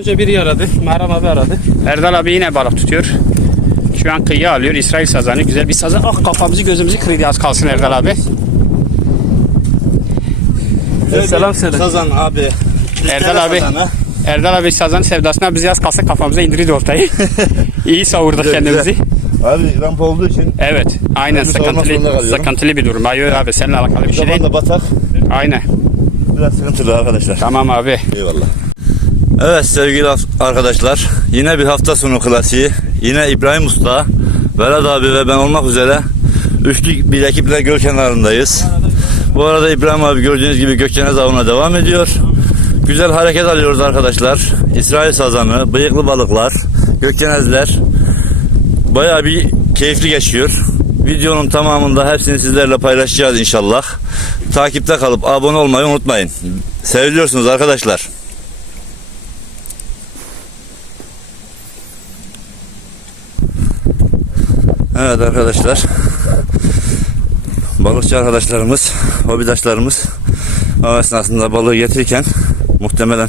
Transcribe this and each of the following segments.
Önce biri aradı. Meram abi aradı. Erdal abi yine balık tutuyor. Şu an kıyı alıyor. İsrail sazanı. Güzel bir sazan. Ah kafamızı gözümüzü kırdı az kalsın Erdal abi. Evet, selam söyle. Sazan abi. Erdal abi. Sazanı. Erdal abi sazan sevdasına biz yaz kalsa kafamıza indirirdi ortayı. İyi savurduk Güzel, kendimizi. güzel. Abi rampa olduğu için Evet. Aynen sıkıntılı, sıkıntılı bir durum. Hayır abi seninle alakalı bir şey zaman değil. da batak. Aynen. Biraz sıkıntılı arkadaşlar. Tamam abi. Eyvallah. Evet sevgili arkadaşlar yine bir hafta sonu klasiği yine İbrahim Usta, Vedat abi ve ben olmak üzere üçlü bir ekiple göl kenarındayız. Bu arada İbrahim abi gördüğünüz gibi Gökçenez avına devam ediyor. Güzel hareket alıyoruz arkadaşlar. İsrail sazanı, bıyıklı balıklar, gökçenezler. Bayağı bir keyifli geçiyor. Videonun tamamında hepsini sizlerle paylaşacağız inşallah. Takipte kalıp abone olmayı unutmayın. Seviliyorsunuz arkadaşlar. Evet arkadaşlar. Balıkçı arkadaşlarımız, hobidaşlarımız av esnasında balığı getirirken muhtemelen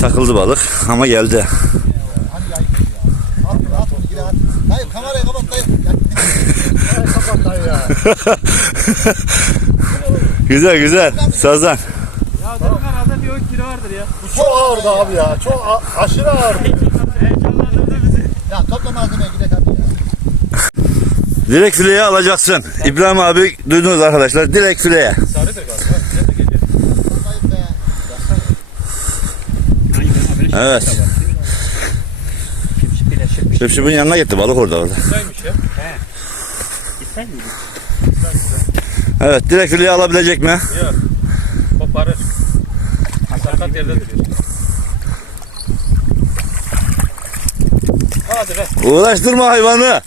takıldı balık ama geldi. Dayı kamerayı kapat dayı. Güzel güzel. Sazan. Ya dedim herhalde bir 10 kilo vardır ya. Bu çok ağırdı abi ya. Çok aşırı ağırdı. Ya topla malzemeyi gidelim hadi ya. Direkt fileye alacaksın. İbrahim abi duydunuz arkadaşlar. Direkt fileye. Evet. Şıpşıpın yanına gitti balık orada orada. Evet direkt fileye alabilecek mi? Yok. Koparır. Sakat yerde duruyor. Hadi be. Uğraştırma hayvanı.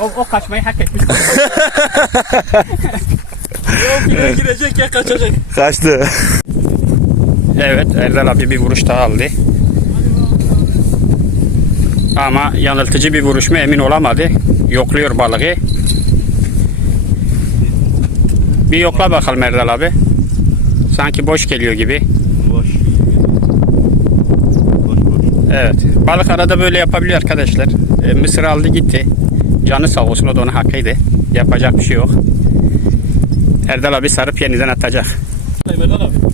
O, o kaçmayı hak etmiş. Ya kilo girecek ya kaçacak. Kaçtı. Evet Erdal abi bir vuruş daha aldı. Ama yanıltıcı bir vuruş mu emin olamadı. Yokluyor balığı. Bir yokla bakalım Erdal abi. Sanki boş geliyor gibi. Boş. Evet. Balık arada böyle yapabiliyor arkadaşlar. E, mısır aldı gitti. Canı sağ olsun o da onun hakkıydı. Yapacak bir şey yok. Erdal abi sarıp yeniden atacak.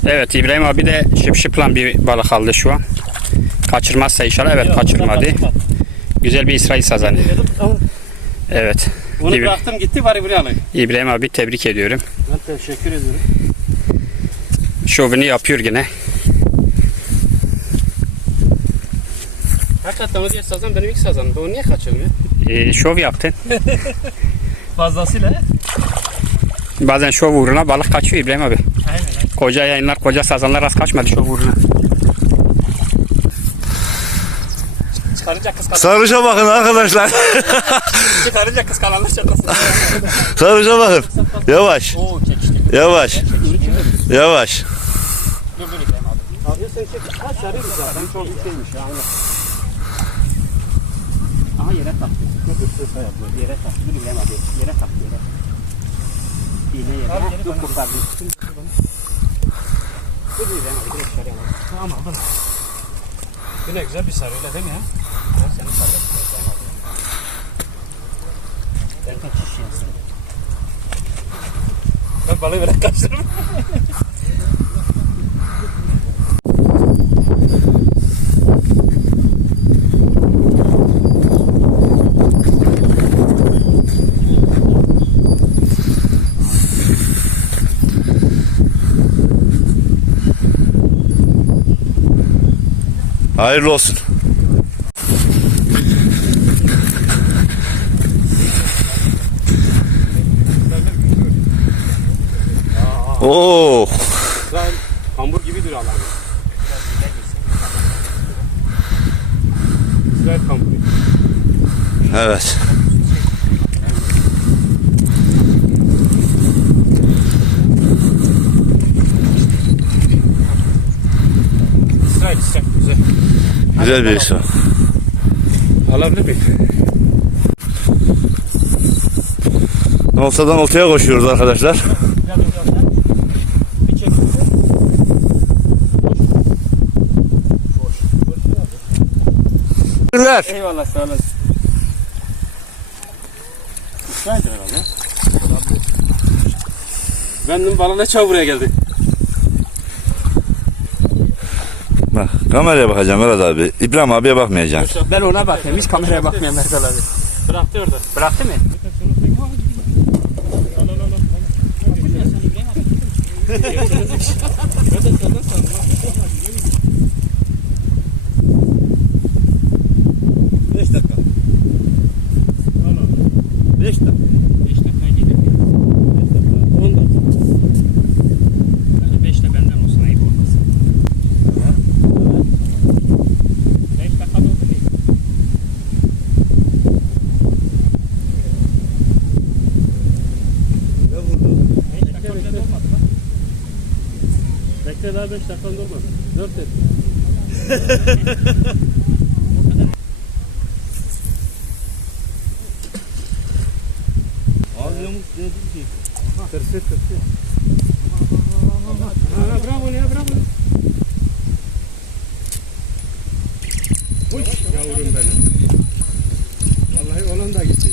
Evet İbrahim abi de şıp şıplan bir balık aldı şu an. Kaçırmazsa inşallah. Evet kaçırmadı. Güzel bir İsrail sazanı. Evet. Onu İbra- bıraktım gitti bari buraya alayım. İbrahim abi tebrik ediyorum. Ben teşekkür ediyorum. Şovunu yapıyor yine. Hakikaten o diye sazan benim ilk sazanım. Ben onu niye kaçırdım ya? E, şov yaptın. Fazlasıyla he? Bazen şov uğruna balık kaçıyor İbrahim abi. Aynen. Koca yayınlar, koca sazanlar az kaçmadı şov uğruna. Çıkarınca Sarışa bakın arkadaşlar. Çıkarınca kız kalanmış şakası. Sarışa bakın. Yavaş. Oo çekişti. Yavaş. Yavaş. Dur dur İbrahim abi. Alıyorsan çek. Ha sarıydı zaten. Çok yükselmiş ya. Yere tak. Dur dur dur. Yere tak. Dur İbrahim abi. Yere tak yere. İğne yere. Ha, Dur kurtardı. Dur İbrahim abi. Direkt şöyle yapalım. Tamam aldım. Yine güzel bir sarı öyle değil mi ya? Ben seni sarıyorum. Abi. Erkan çiş yansın. Ben balığı bırak kaçtırırım. Hayırlı olsun. Oo. Güzel hamur gibi duruyor Allah'ım. Güzel hamur. Evet. İsrail sıcak Güzel. Güzel bir eksen. Alabilir miyim? Oltadan oltaya koşuyoruz arkadaşlar. Teşekkürler. Eyvallah sağ olasın. Üç herhalde. Benim balona çabuğuna geldi. Bak kameraya bakacağım Murat abi. İbrahim abiye bakmayacaksın. Ben ona bakıyorum. Hiç kameraya bakmıyorum Murat abi. Bıraktı orada. Bıraktı mı? Beş dakika. Beş dakika. 15 dakikan dolmaz. 4 et. Abi yamuk dedim ki. Tırsı tırsı. Ha, bravo ya bravo. Uç yavrum benim. Vallahi olan da gitti.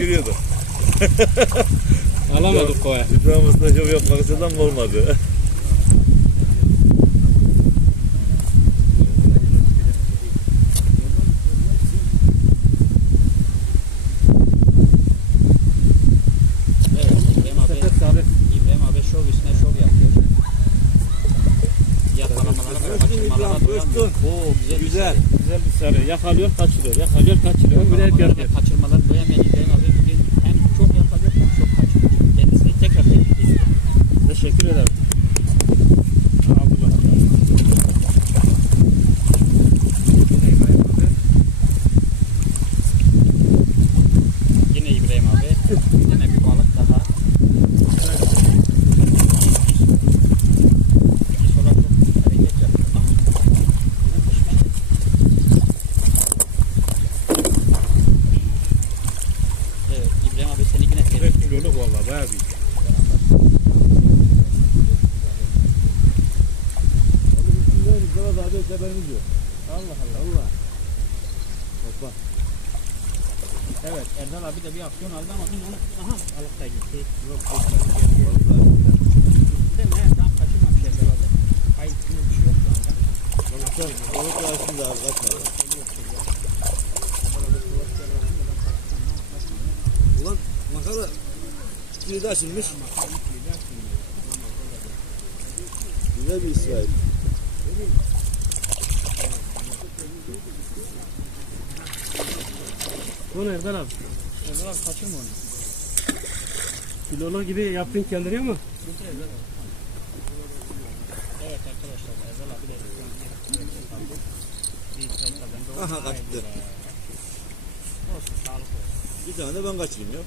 giriyordu. Alamadık koya. İbrahim Usta şov yapmak isteden olmadı. yakalıyor kaçırıyor. Yakalıyor Ulan makara kilidi açılmış. Güzel bir İsrail. Bu ne Erdal abi? Erdal abi kaçırma onu. Kilolu gibi yaptın kendini ama. Evet arkadaşlar Erdal abi de. Aha kaçtı. Olsun sağlık olsun. Bir tane de ben kaçırayım ya.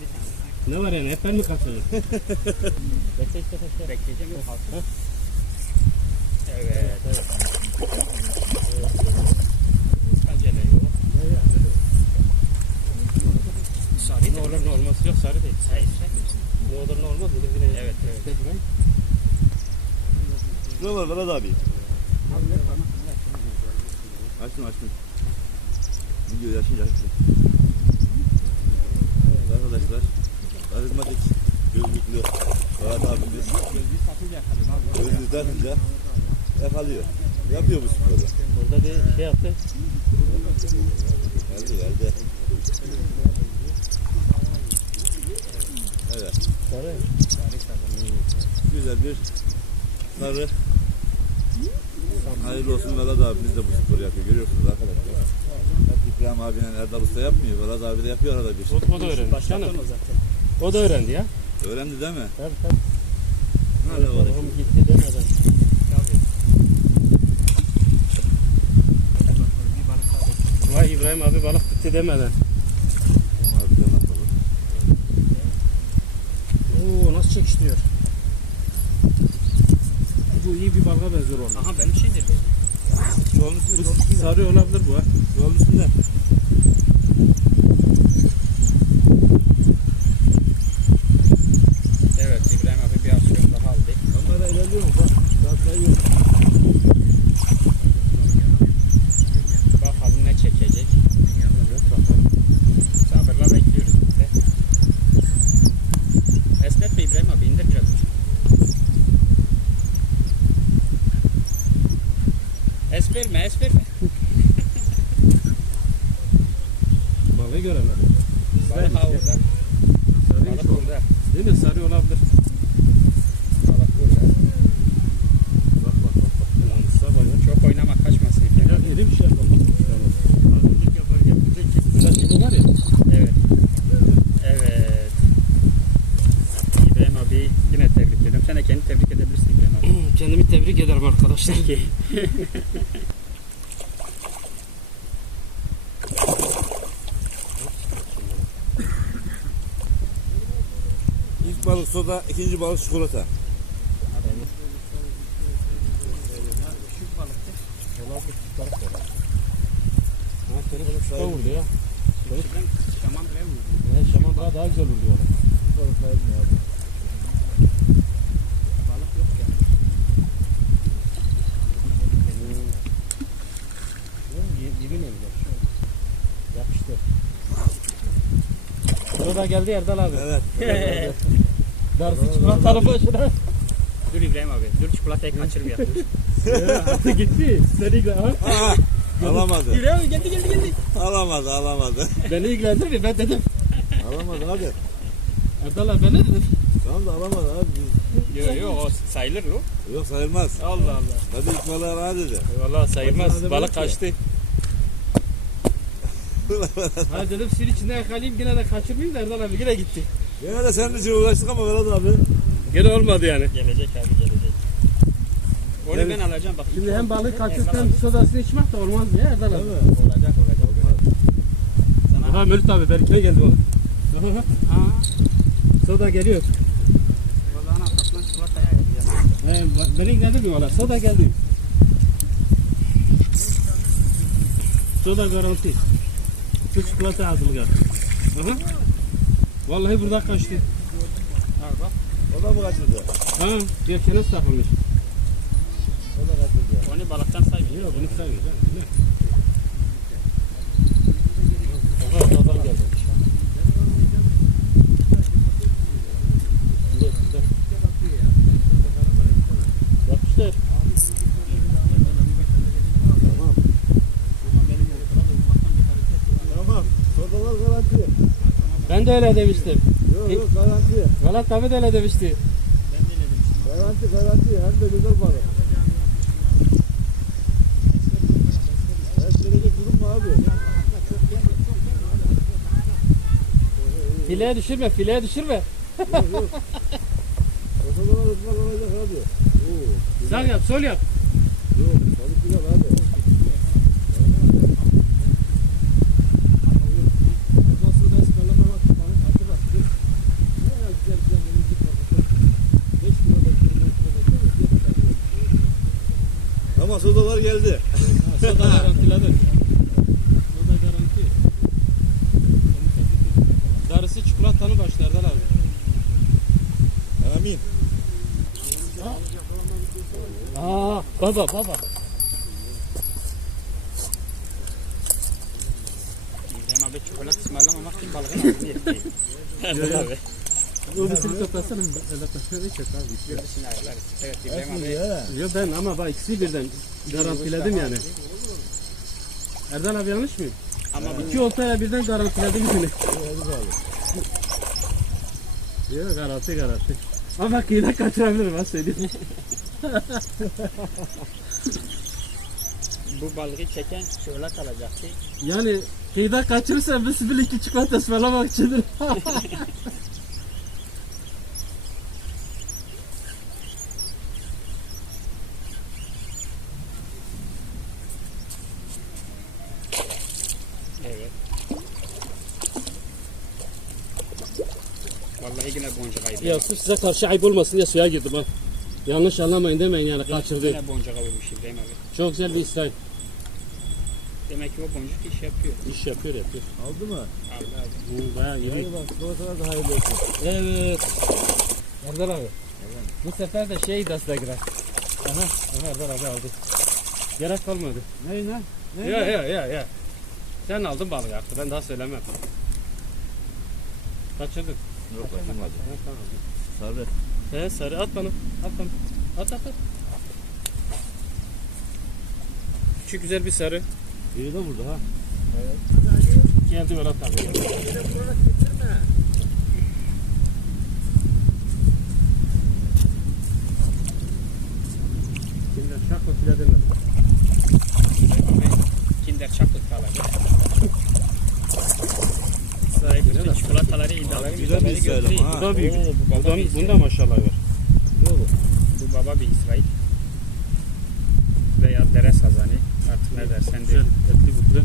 Ne var yani? Hep ben mi kaçırdım? Bekle işte bekle. Bekleyeceğim yok kalsın. Evet. Evet. Acele yok. Ne olmaz. Yok sarı değil. Hayır. Ne olmaz. Yine Evet evet. durayım. Ne var Vedat abi? Açtım açtım. Video yaşayınca açtım. Evet arkadaşlar. Karizmatik gözlüklü Vedat abimiz gözlüğü takınca yakalıyor. Yapıyor bu sporu. Burada bir şey yaptı. Geldi geldi. Evet. Sarı. Güzel bir sarı. Hayırlı olsun Vedat abimiz de bu sporu yapıyor. Görüyorsunuz arkadaşlar. Hep İbrahim abiyle Erdal Usta yapmıyor. Vedat abi de yapıyor arada bir. O, o da öğrendi. Başlattın o zaten. O da öğrendi ya. Öğrendi değil mi? Tabii tabii. Hala var. Oğlum gitti demeden. Tabii. Vay İbrahim abi balık gitti demeden. Çekiştiriyor. Bu iyi bir balığa benziyor ona. Aha benim şey. Yolun üstünde, yolun üstünde. Sarı olabilir bu ha. Yolun üstünde. Evet İbrahim abi bir aksiyon daha aldı. Kamera ilerliyor mu? Bak. Saat kayıyor. Bakalım ne çekecek. Sabırla bekliyoruz biz de. Esnet Bey İbrahim abi indir biraz. Es verme, es verme. Balığı göremedim. Balık ha orada. Sarıymış Balık o. orada. Değil mi? Sarı olabilir. Balık burada. Bak bak bak. bak. Yanlışsa bayağı. Çok oynama kaçmasın Ya bir şey yapalım. Hazırlık yaparken var ya. Evet. Evet. İbrahim abi yine tebrik ediyorum. Sen de kendini tebrik edebilirsin İbrahim abi. Kendimi tebrik ederim arkadaşlar. İlk balık soda, ikinci balık çikolata. Şuka vurdu ya. Şaman? Ne şaman daha daha güzel oluyor. Balık sayılmıyor abi. Balık yok yani. Gibi ne güzel. Yapıştı. Bu da geldi Erdal abi. Evet. Darısı çikolatalı başına. Dur İbrahim abi. Dur çikolatayı kaçırmayalım. Attı gitti. Seni ilgilen- alamadı. İbrahim abi geldi geldi geldi. Alamadı, alamadı. Beni ilgilendirmiyor. Ben dedim. alamadı abi. Erdal abi ben ne dedim? Tamam da alamadı abi. Biz- Yok yok o sayılır o. Yok sayılmaz. Allah Allah. Hadi ilk balığa rahat dedi. Vallahi sayılmaz. Balık kaçtı. Ha dedim suyun içinde yakalayayım yine de kaçırmayayım da Erdal abi yine gitti. Yine de senin için uğraştık ama Vedat abi. Yine olmadı yani. Gelecek abi gelecek. Onu Evet. ben alacağım bak. Şimdi hem balık kaçırırken abi. sodasını içmek de olmaz ya Erdal abi. Olacak olacak. Sana Aha Mülk abi benimkine geldi o. ha. Soda geliyor. He, beni ilgilendirmiyor valla. Soda geldi. Soda garanti. Şu çikolata hazırlık yap. Aha. Vallahi burada kaçtı. Ha bak. O da mı kaçırdı? Ha, kenes takılmış. O da kaçırdı. Onu balıktan saymıyor. Yok bunu saymıyor. Ne? Aha adam geldi. Ben de öyle demiştim. Yok yok garanti. Velat abi de öyle demişti. Garanti garanti. Hem de güzel balık. Evet verecek durum mu abi? Fileye düşürme, fileye düşürme. O zaman abi. Oo. Sağ yap, sol yap. Yok balık güzel abi. Sodalar geldi. Soda garantiledir. Soda garanti. Darısı çikolatanın başlı Erdal abi. Amin. Aa, baba baba. İbrahim abi çikolata ısmarlamamak için balığın ağzını yetti. Birisini toplasana. Şöyle çek abi. Görürsün ayarlar. Evet İbrahim ben ama bak ikisi birden garantiledim yani. Erdal abi yanlış mı? Ama İki oltayla birden garantiledim seni. Yok garanti garanti. Ama bak yine kaçırabilirim ha söyleyeyim. bu balığı çeken şöyle kalacaktı. Yani kıyıda kaçırırsan biz bir iki çikolata ısmarlamak içindir. Evet. Vallahi yine boncuk ayıp. ya su size karşı ayıp olmasın diye suya girdim ha. Yanlış anlamayın demeyin yani kaçırdı. Yine boncuk ayıpmış İbrahim abi. Çok güzel bir İsrail. Demek ki o boncuk iş yapıyor. İş yapıyor yapıyor. Aldı mı? Abi abi. Hı, bayağı iyi. Hadi bak çikolatalar da hayırlı olsun. Evet. Erdal abi. Bu sefer de şey iddiasına girer. Aha, aha Erdal abi aldı. Gerek kalmadı. Ne ne? Ne? Ya ya ya ya. Sen aldın balığı artık ben daha söylemem. Kaçırdın. Yok kaçırmadı. Ha, tamam. Sarı. He sarı at bana. At bana. At at at. Küçük güzel bir sarı. İyi de vurdu ha. Geldi Vedat abi. Kinder mı file demedim. Kinder Chocolate kalacak. Bütün çikolataları iddiaları Güzel bir İsrail ama ha. Bu da büyük. Oo, bu baba Bundan, bir bunda maşallah var. Bu baba bir İsrail. Veya dere sazanı. Artık ne dersen de. Güzel, etli butlu.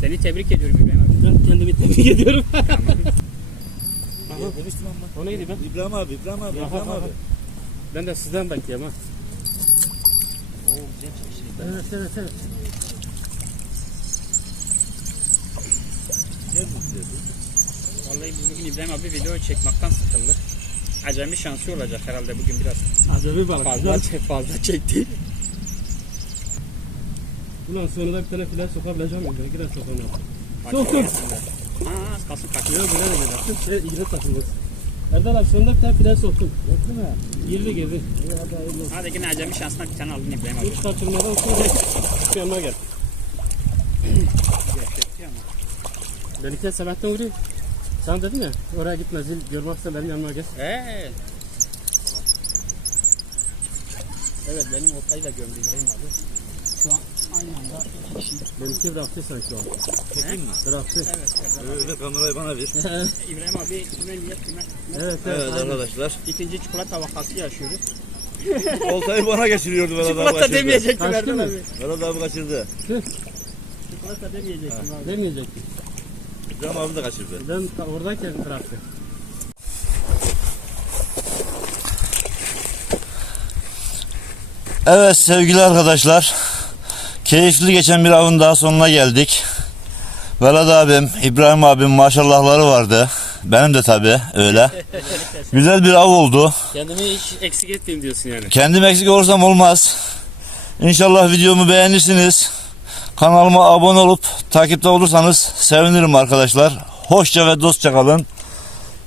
Seni tebrik ediyorum İbrahim abi. Ben kendimi tebrik ediyorum. İyi konuştum ama. o neydi ben? İbrahim abi, İbrahim abi, İbrahim abi. Ben de sizden bekliyorum ha. Oo güzel çeşit. Evet evet evet. Ne mutlu Vallahi biz bugün İbrahim abi video çekmaktan sıkıldık. Acemi şansı olacak herhalde bugün biraz. Acemi balık. Fazla, fazla çekti. Ulan sonunda bir tane file sokabileceğim miyim? Belki de sokamam. Soktum. gelsinler. Aa az kalsın kaçıyor. Yok bile de böyle. Şey ilgili takılmaz. Erdal abi sonunda bir tane file soktum. Yetti mi? Girdi girdi. Hadi yine acemi şansına bir tane aldın İbrahim abi. Hiç kaçırmadan sonra şu yanıma gel. Gerçekti ama. Belki sabahtan vuruyor. Sen dedin ya oraya gitme zil görmezse benim yanıma gel. Ee. Evet benim oltayı da gömdü İbrahim abi. Şu an aynı anda iki kişi. Benimki bıraktı sanki o. Çekeyim mi? Bıraktı. Evet, evet. Öyle kamerayı bana ver. İbrahim abi kime niyet kime? evet Evet evet. arkadaşlar. İkinci çikolata vakası yaşıyoruz. Oltayı bana geçiriyordu Vedat abi Çikolata demeyecektim mı? abi. Vedat abi kaçırdı. Çikolata demeyecektim abi. Demeyecektim. İbrahim abi de kaçırdı. Ben ta- oradayken bıraktı. Evet sevgili arkadaşlar. Keyifli geçen bir avın daha sonuna geldik. Velat abim, İbrahim abim maşallahları vardı. Benim de tabi öyle. Güzel bir av oldu. Kendimi hiç eksik etmeyeyim diyorsun yani. Kendim eksik olursam olmaz. İnşallah videomu beğenirsiniz. Kanalıma abone olup takipte olursanız sevinirim arkadaşlar. Hoşça ve dostça kalın.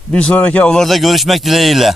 Bir sonraki avlarda görüşmek dileğiyle.